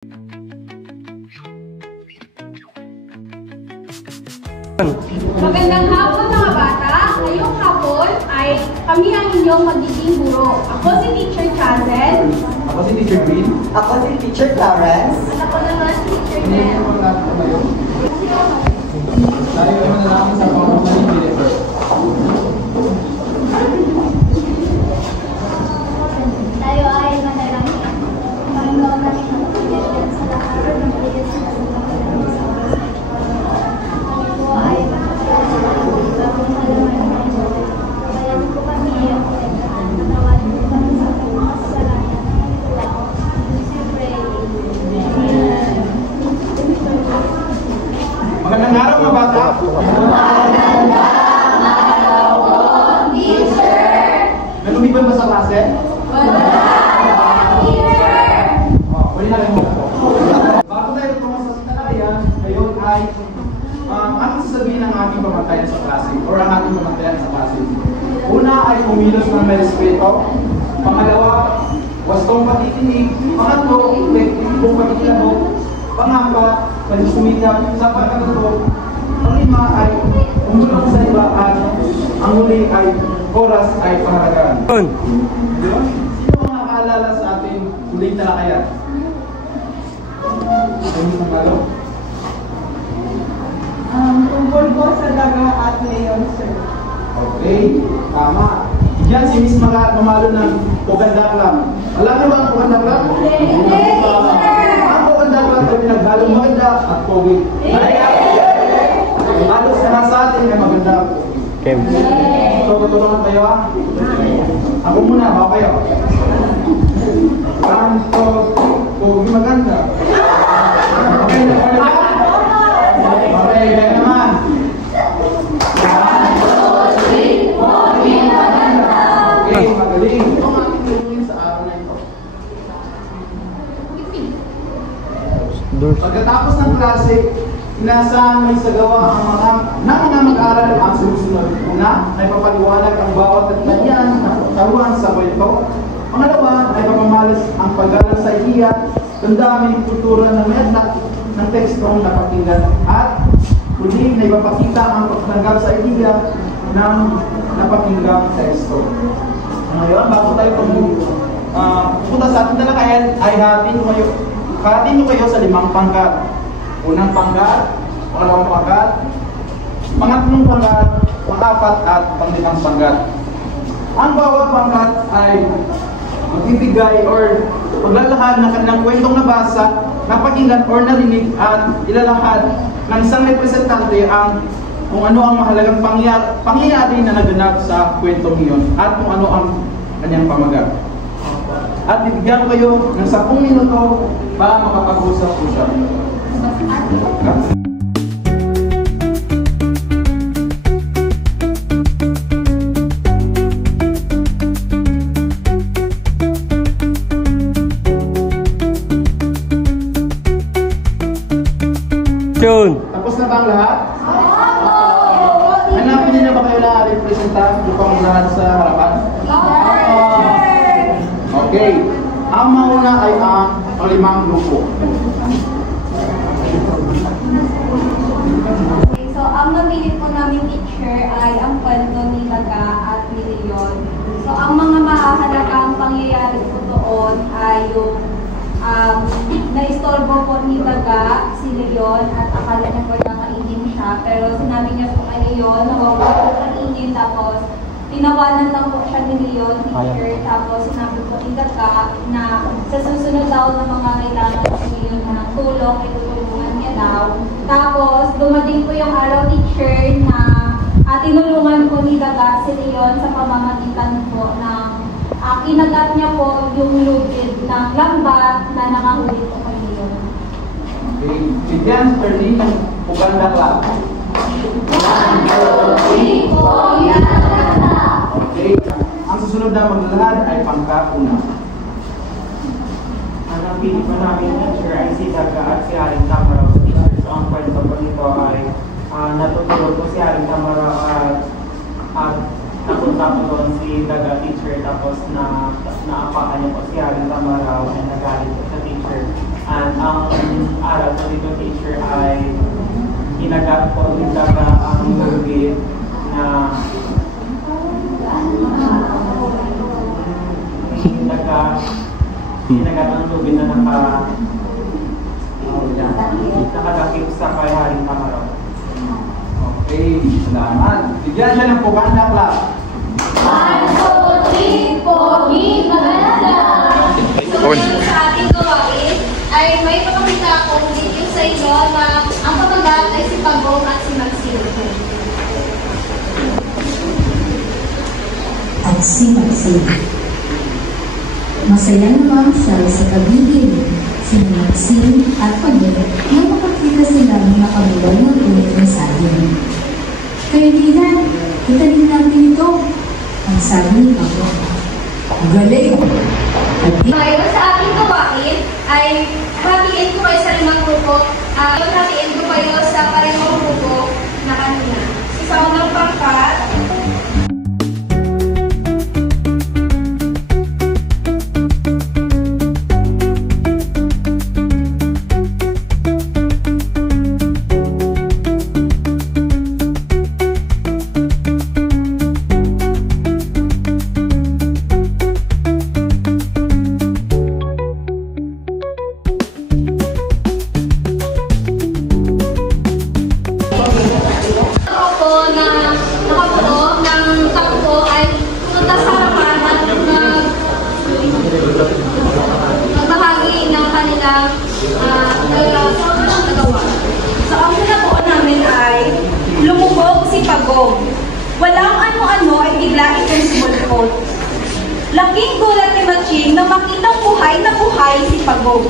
Magandang hapon mga bata. Ngayong hapon ay kami ang inyong magiging guro. Ako si Teacher Chazel. Ako si Teacher Green. Ako si Teacher Clarence. At ako naman si Teacher Nel. Tayo ay manalangin sa pangunan ni Jennifer. Tayo ay manalangin. Panginoon namin ang pagkakit sa lahat ng pagkakit sa lahat. Kami po ay bayan po kami ang pagkakatawanan po kami sa kasalanan. Siyempre, Magandang araw mga bata. Magandang araw po, teacher! May lumiban ba sa klase? Wala, teacher! Pwede na rin mo po. Bago tayo pumasok sa talakayan, ngayon ay anong sasabihin ng ating pamantayan sa klase or ang ating pamantayan sa klase? Una ay kumilos ng may respeto. Pangalawa, wastong patikinig. Pangatlo, epektibong pakikilahok. Pang-apat, pagsusumikap sa pagkatuto. Panglima ay umulong sa iba at ang huli ay oras ay pangalagaan. Sino ang nakaalala sa ating huling talakayan? Tungkol po sa daga at leon, sir. Okay, tama. Yan si Miss Mamalo ng Pugandang Lang. Alam niyo ba ang Pugandang Lang? Ang Pugandang Lang ay pinaghalong maganda at pogi. Halos na sa atin ay maganda at pogi. So, tutulungan kayo ha? Ako muna, baka kayo. Santo, pogi maganda. Okay, naman. Okay, kaya naman. Okay, magaling. Ito ang ating gawin sa araw na ito. Pagkatapos ng klase, inaasahan may sagawa ang mga mag-aaral ang sumusunod. Una, ay papaliwanag ang bawat detalyan na karuan sa kwento. Pangalawa, ay papamalas ang pag-aaral sa ideya, damdamin, kultura ng medla ng tekstong napakinggan. At huli, ay papakita ang pagtanggap sa ideya ng napakinggang teksto. Ngayon, bago tayo pupunta sa ating talakayan, ay hatin nyo kayo sa 5 pangkat. Unang pangkat, pangalawang pangkat, pangatlong pangkat, pang-4 at pang-5 pangkat. Ang bawat pangkat ay magbibigay or maglalahad ng kanilang kwentong nabasa, napakinggan or narinig at ilalahad ng isang representante ang kung ano ang mahalagang pangyayari na naganap sa kwentong iyon at kung ano ang kanyang pamagat. At bibigyan ko kayo ng 10 minuto para makapag-usap po siya. Tapos na ba ang lahat? Hanapin niyo na ba kayo na representant upang lahat sa harapan? Okay. Ang mauna ay ang pang-5 grupo. Okay, so ang napili po namin teacher ay ang kwento ni Daga at ni Leon. So ang mga mahahalagang pangyayari po doon ay yung naistorbo po ni Daga si Leon at akala niya po nakaingin siya. Pero sinabi niya po kay Leon na huwag po nakaingin, tapos tinawanan lang po siya ni Leon, teacher. Tapos sinabi po ni Daga na sa susunod daw ng mga kailangan po ni Leon ng tulong, itutulungan niya daw. Tapos dumating po yung araw, teacher, na tinulungan po ni Daga si Leon sa pamamagitan po ng kinagat niya po yung lubid ng lambat na nakahuli po kay Leon. Okay. Bigyan, Perlin, Pugandang Lang. 1, 2, 3, 4, Okay. Ang susunod na maglalahad ay pangka-una. Ang napili po namin teacher ay si Daga at si Aling Tamara. So ang kwento po nito ay natutulog po si Aling Tamara at napunta po doon si Daga teacher, tapos naapakan niya po si Aling Tamara at nagalit po sa teacher. At naman, ang aral ko dito teacher ay hinagat po din ang lubid na hinagat ang lubid na nakadakip sa kay Haring Tamaraw. Okay, salamat. Bigyan siya ng puganda, class. Pogi, maganda. So, sa ating gawain ay may papakita akong video sa inyo na ang pamagat ay si Pagong at si Maxine. At si Maxine. Masaya naman siya sa kabigin si Maxine at Pagong nang makakita sila ng nakamulan ng ulit ng saging. Kaibigan, kita din natin ito. Ang sabi ni Pagong. Galing! Ngayon sa ating gawain ay hatiin ko kayo sa 5 grupo. Hatiin ko kayo sa parehong grupo na kanina. Sa unang pangkat, walang ano-ano ay bigla itong sumulpot. Laking gulat ni Maching na makitang buhay na buhay si Pagong.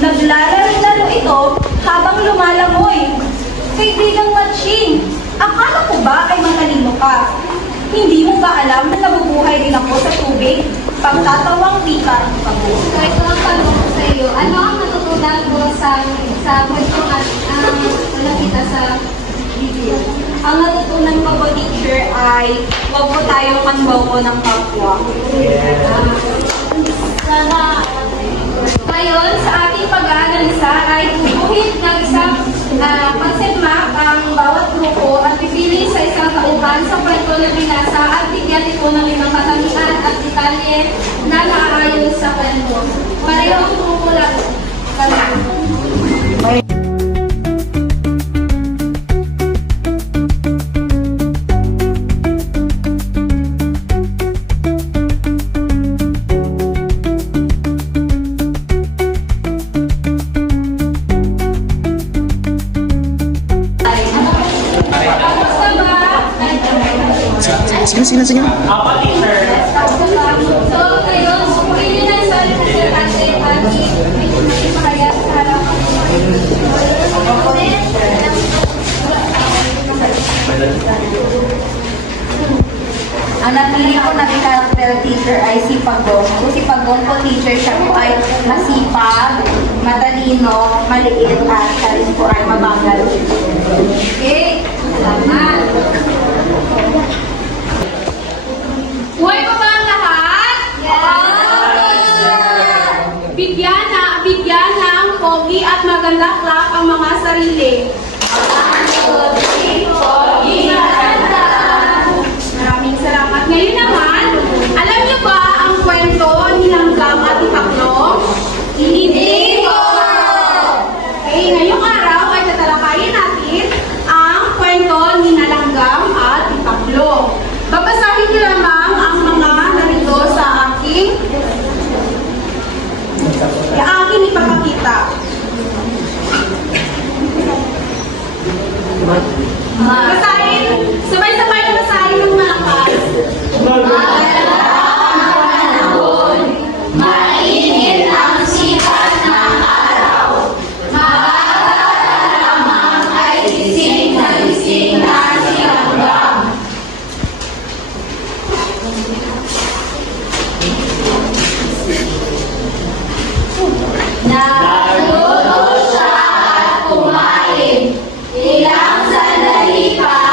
Naglalaro-laro ito habang lumalangoy. Kaibigang Maching, akala ko ba ay matalino ka? Hindi mo ba alam na nabubuhay din ako sa tubig? Pagtatawang wika ni Pagong. so ito ang tanong ko sa iyo. Ano ang natutunan mo sa kwento at wala kita sa video? Ang natutunan ko po, teacher, ay huwag po tayong manloko ng kapwa. Ngayon, sa ating pag-aanalisa ay bubuhin ng isang concept map ang bawat grupo at pipili sa isang kauban sa kwento na binasa at bigyan ito ng 5 katangian at detalye na naaayon sa kwento. Parehong grupo lang. Sige. Apa teacher? So, ngayon, pili ng sarili na sila natin at ipakaya sa harap. Ang napili ko na character teacher ay si Pagong. Kung si Pagong po teacher, siya po ay masipag, matalino, maliit, at siya rin po ay mabagal. Okay, salamat. Buhay pa ba ang lahat? Bigyan na ang pogi at maganda clap ang mga sarili. Maraming salamat. Ngayon naman, alam niyo ba ang kwento ni Langgam at Itaklong? Hindi ko! Okay, ngayong araw ay tatalakayin natin ang kwento ni Langgam at Itaklong. Babasahin niyo lamang ang mga narito sa aking ipapakita. Basahin, sabay-sabay na basahin ng malakas. Mainit ang sikat ng araw. Makakaramang ay gising na si Langgam. Nagluluto siya at kumain. Ilang sandali pa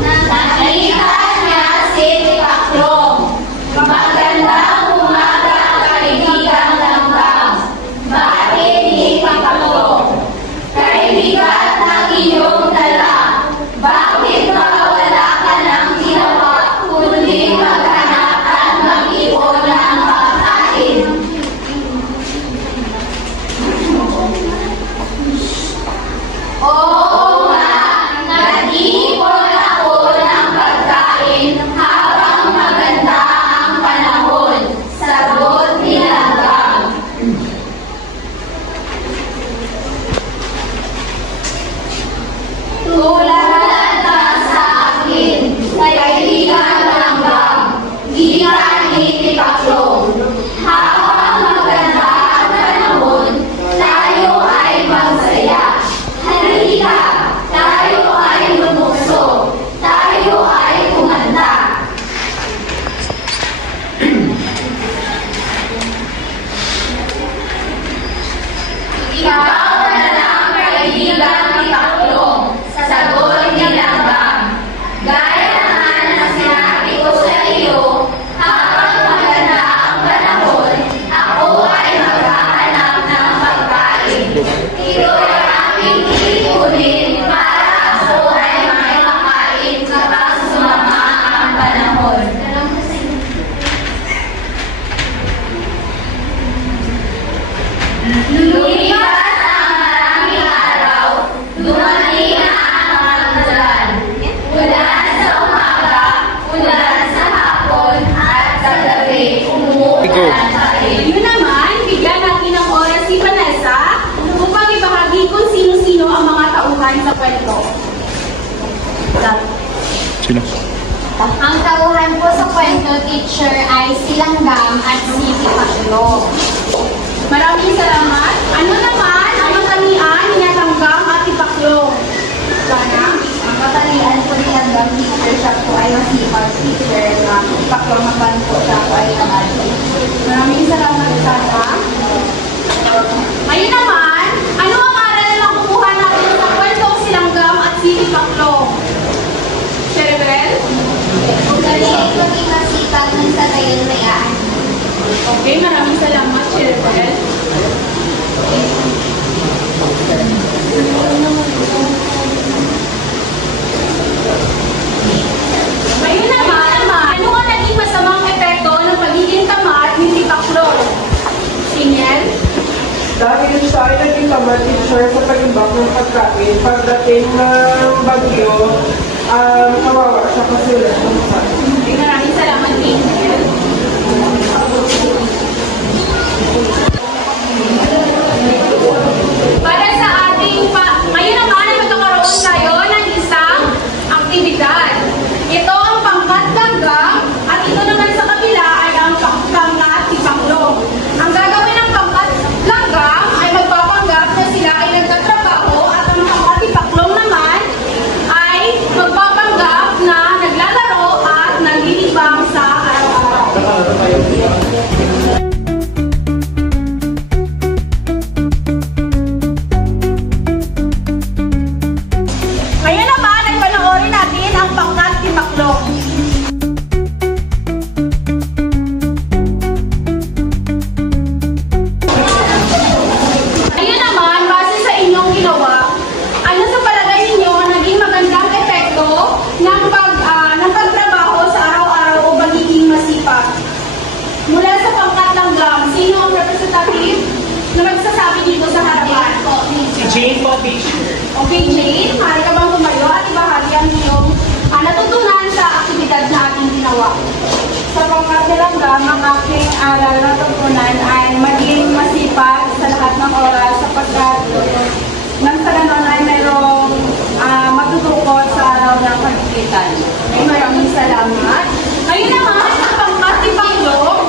Nakita niya si Tipaklong. Magandang umaga, kaibigang langgam. Bakit di Tipaklong? Kaibigan ng iyong dala. Bakit ba wala ka ng ginawa kundi maghanap at mag-ipon ng pagkain? Oo nga, nag-iipon ako ng pagkain habang maganda ang panahon. Sagot ni Langgam. Tulad ka sa akin, kaibigan Langgam, gikan ni Tipaklong. Habang maganda ang panahon, tayo ay magsaya. Halika, tayo ay lumukso, tayo ay kumanta. Ikaw na lang kaibigan Tipaklong, sagot ni Langgam. Gaya naman ng sinabi ko sa iyo, habang maganda ang panahon, ako ay maghahanap ng pagkain. Ito ay aking ipunin para ako ay may makain kapag sumama ang panahon. Lumipas ang maraming araw, dumating na ang magdalan. Ulan sa umaga, ulan sa hapon, at sa gabi, umuulan pa rin. Yun naman, bigyan natin ng oras si Vanessa upang ibahagi kung sino-sino ang mga tauhan sa kwento. Sino? Ang tauhan po sa kwento, teacher, ay si Langgam at si Tipaklong. Maraming salamat. Ano naman ang matalian ni Langgam at Tipaklong? Sana? Ang katalian po ni Langgam, teacher, siya po ay masipag teacher na Tipaklong naman po siya po ay nangali. Maraming salamat, Sana. Ngayon naman, ano ang aral na makukuha natin sa kwentong si Langgam at si Tipaklong? Cherebel? Kung galing maging masipag ng sa tayon mayaan. Okay, maraming salamat, Cherebel. Ngayon naman, ano ang naging masamang epekto ng pagiging tamad ni Tipaklong? Singel? Dahil siya ay naging tamad teacher sa pag-imbak ng pagkain, pagdating ng bagyo, kawawa siya kasi ulit ng saan. Okay, maraming salamat, Singel. Para sa ating ngayon naman ay magkakaroon tayo ng isang aktibidad. Ito ang pangkat Langgam at ito naman sa kabila ay ang pangkat Tipaklong. Ang gagawin ng pangkat Langgam ay magpapanggap na sila ay nagtatrabaho at ang pangkat Tipaklong naman ay magpapanggap na naglalaro at naglilibang sa araw-araw. Ngayon naman ay panoorin natin ang pangkat Tipaklong. Ngayon naman, base sa inyong ginawa, ano sa palagay ninyo ang naging magandang epekto ng pagtrabaho sa araw-araw o pagiging masipag? Mula sa pangkat Langgam, sino ang representative na magsasabi dito sa harapan? Si Jane po, teacher. Okay, Jane, maaari ka bang tumayo at ibahagi ang iyong natutunan sa aktibidad na ating ginawa? Sa pangkat ni Langgam, ang aking aral na tutunan ay maging masipag sa lahat ng oras sapagkat nang sa ganon ay mayroong matutukot sa araw ng pagkikitan. Okay, maraming salamat. Ngayon naman, sa pangkat Tipaklong,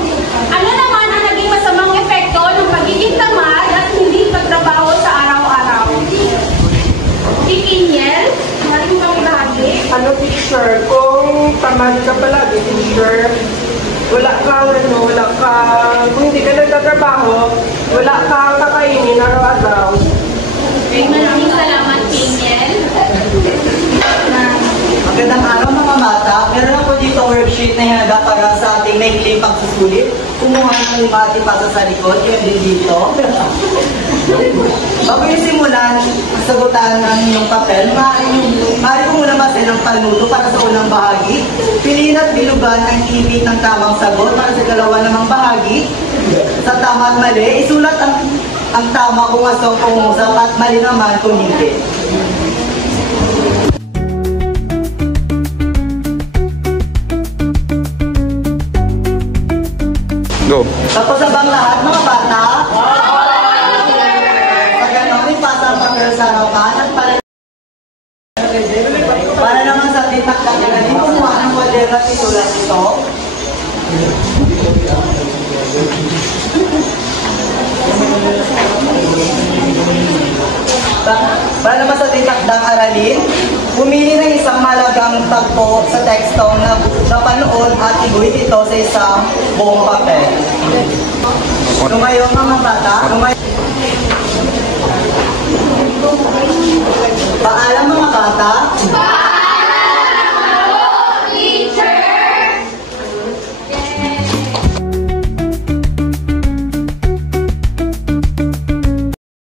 ano naman ang naging masamang epekto ng pagiging tamad at hindi pagtrabaho sa araw-araw? Tikiniel, maaari mo bang ibahagi? Ano teacher, kung tamad ka palagi teacher, wala kang kung hindi ka nagtatrabaho, wala kang kakainin araw-araw. Okay, maraming salamat, Tikiniel. Maganda maikling pagsusulit. Kumuha ng lima at ipasa sa likod, kaya din dito. Bago yung simulan, sagutan ng inyong papel, maaari ko muna basin ng panuto para sa unang bahagi. Piliin at bilugan ang ibig ng tamang sagot para sa dalawa namang bahagi. Sa tama at mali, isulat ang tama kung asong pangungusap at mali naman kung hindi. Go. Tapos na bang lahat mga bata? Sa ganon, ipasa ang papel sa harapan at para naman sa titak kaganin, kumuha ng kwaderno at isulat ito. Para naman sa titakdang aralin, pumili ng isang malagang tagpo sa tekstong na napanood at iguhit ito sa isang buong papel. Lumayo mga bata. Paalam mga bata.